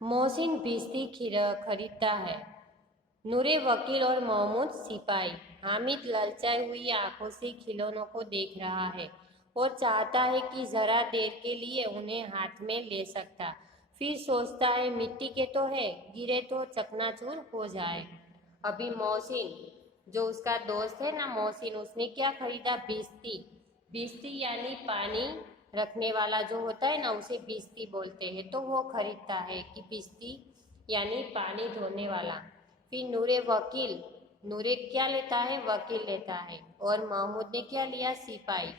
मोहसिन भिश्ती खरीदता है। नूरे वकील और महमूद सिपाही। हामिद ललचाई हुई आंखों से खिलौनों को देख रहा है और चाहता है कि जरा देर के लिए उन्हें हाथ में ले सकता। फिर सोचता है मिट्टी के तो है, गिरे तो चकनाचूर हो जाए। अभी मोहसिन, जो उसका दोस्त है ना मोहसिन, उसने क्या खरीदा? भिश्ती। भिश्ती यानी पानी रखने वाला जो होता है ना, उसे भिश्ती बोलते हैं। तो वो खरीदता है कि भिश्ती यानी पानी धोने वाला। फिर नूरे वकील, नूरे क्या लेता है? वकील लेता है। और महमूद ने क्या लिया? सिपाही।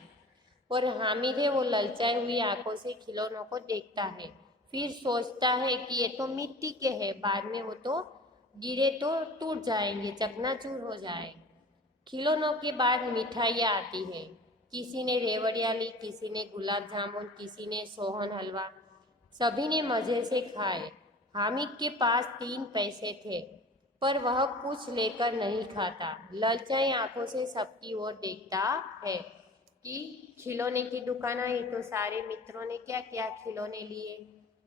और हामिद है, वो ललचाई हुई आंखों से खिलौनों को देखता है। फिर सोचता है कि ये तो मिट्टी के हैं, बाद में वो तो गिरे तो टूट जाएंगे, चकनाचूर हो जाए। खिलौनों के बाद मिठाइयाँ आती है। किसी ने रेवड़िया ली, किसी ने गुलाब जामुन, किसी ने सोहन हलवा। सभी ने मजे से खाए। हामिद के पास 3 पैसे थे, पर वह कुछ लेकर नहीं खाता। ललचाई आंखों से सबकी ओर देखता है कि खिलौने की दुकान आई तो सारे मित्रों ने क्या किया? खिलौने लिए।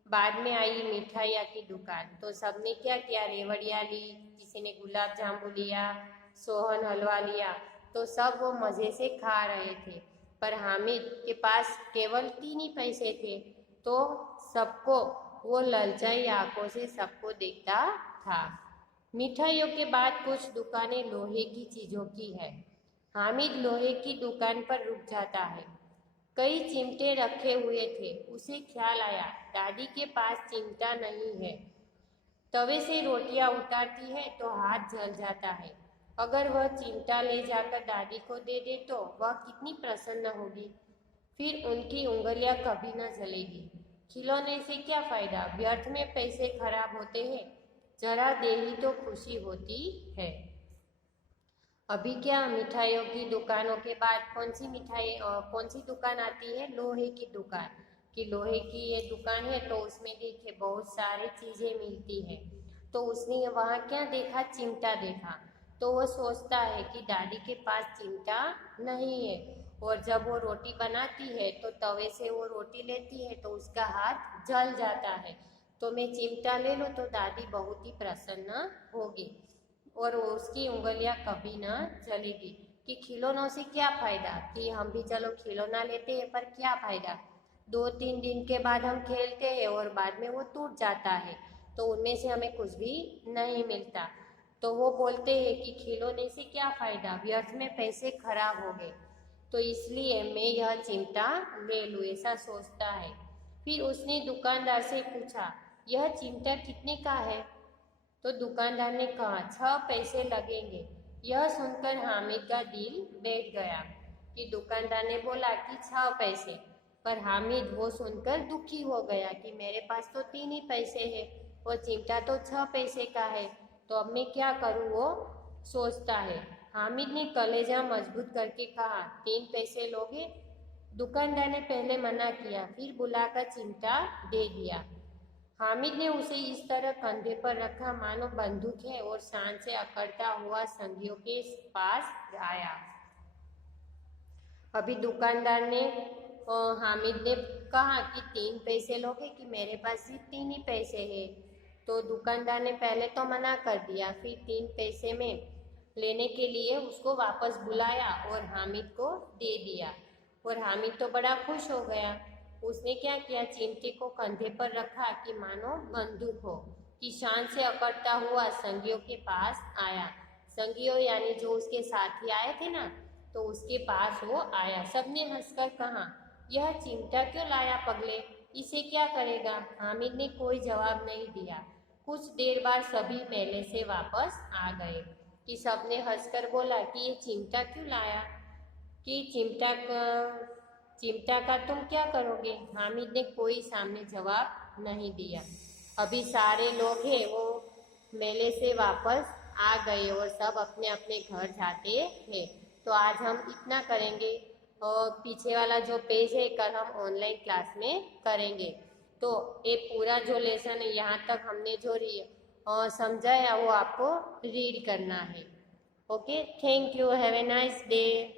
बाद में आई मिठाइया की दुकान तो सबने क्या किया? रेवड़िया ली, किसी ने गुलाब जामुन लिया, सोहन हलवा लिया। तो सब वो मज़े से खा रहे थे, पर हामिद के पास केवल 3 ही पैसे थे। तो सबको, वो ललचाई आंखों से सबको देखता था। मिठाइयों के बाद कुछ दुकानें लोहे की चीज़ों की है। हामिद लोहे की दुकान पर रुक जाता है। कई चिमटे रखे हुए थे। उसे ख्याल आया, दादी के पास चिमटा नहीं है। तवे से रोटियां उतारती है तो हाथ जल जाता है। अगर वह चिमटा ले जाकर दादी को दे दे तो वह कितनी प्रसन्न होगी। फिर उनकी उंगलियां कभी न जलेगी। खिलौने से क्या फायदा? व्यर्थ में पैसे खराब होते हैं। जरा देर ही तो खुशी होती है। अभी क्या, मिठाइयों की दुकानों के बाद कौन सी दुकान आती है? लोहे की दुकान। कि लोहे की ये दुकान है तो उसमें देखे बहुत सारी चीजें मिलती है। तो उसने वहाँ क्या देखा? चिमटा देखा। तो वो सोचता है कि दादी के पास चिमटा नहीं है। और जब वो रोटी बनाती है तो तवे से वो रोटी लेती है तो उसका हाथ जल जाता है। तो मैं चिमटा ले लूँ तो दादी बहुत ही प्रसन्न होगी और उसकी उंगलियां कभी ना जलेगी। कि खिलौनों से क्या फायदा? कि हम भी चलो खिलौना लेते हैं, पर क्या फायदा? 2-3 दिन के बाद हम खेलते हैं और बाद में वो टूट जाता है, तो उनमें से हमें कुछ भी नहीं मिलता। तो वो बोलते हैं कि खिलौने से क्या फायदा, व्यर्थ में पैसे खराब हो गए, तो इसलिए मैं यह चिमटा ले लूँ, ऐसा सोचता है। फिर उसने दुकानदार से पूछा, यह चिमटा कितने का है? तो दुकानदार ने कहा, 6 पैसे लगेंगे। यह सुनकर हामिद का दिल बैठ गया कि दुकानदार ने बोला कि 6 पैसे। पर हामिद वो सुनकर दुखी हो गया कि मेरे पास तो 3 ही पैसे है और चिमटा तो 6 पैसे का है, तो अब मैं क्या करूँ? वो सोचता है। हामिद ने कलेजा मजबूत करके कहा, 3 पैसे लोगे? दुकानदार ने पहले मना किया, फिर बुलाकर चिमटा दे दिया। हामिद ने उसे इस तरह कंधे पर रखा मानो बंदूक है और शान से अकड़ता हुआ संगियों के पास आया। अभी दुकानदार ने हामिद ने कहा कि 3 पैसे लोगे? कि मेरे पास सिर्फ 3 ही पैसे है। तो दुकानदार ने पहले तो मना कर दिया, फिर 3 पैसे में लेने के लिए उसको वापस बुलाया और हामिद को दे दिया। और हामिद तो बड़ा खुश हो गया। उसने क्या किया? चिमटे को कंधे पर रखा कि मानो बंदूक हो, कि शान से अकड़ता हुआ संगियों के पास आया। संगियों यानी जो उसके साथी आए थे ना, तो उसके पास वो आया। सबने हंसकर कहा, यह चिमटा क्यों लाया पगले, इसे क्या करेगा? हामिद ने कोई जवाब नहीं दिया। कुछ देर बाद सभी मेले से वापस आ गए। कि सबने हंसकर बोला कि ये चिमटा क्यों लाया? कि चिमटा का तुम क्या करोगे? हामिद ने कोई सामने जवाब नहीं दिया। अभी सारे लोग हैं वो मेले से वापस आ गए और सब अपने अपने घर जाते हैं। तो आज हम इतना करेंगे और पीछे वाला जो पेज है कल हम ऑनलाइन क्लास में करेंगे। तो ये पूरा जो लेसन है यहाँ तक हमने जो समझा है वो आपको रीड करना है। Okay, thank you, have a nice day.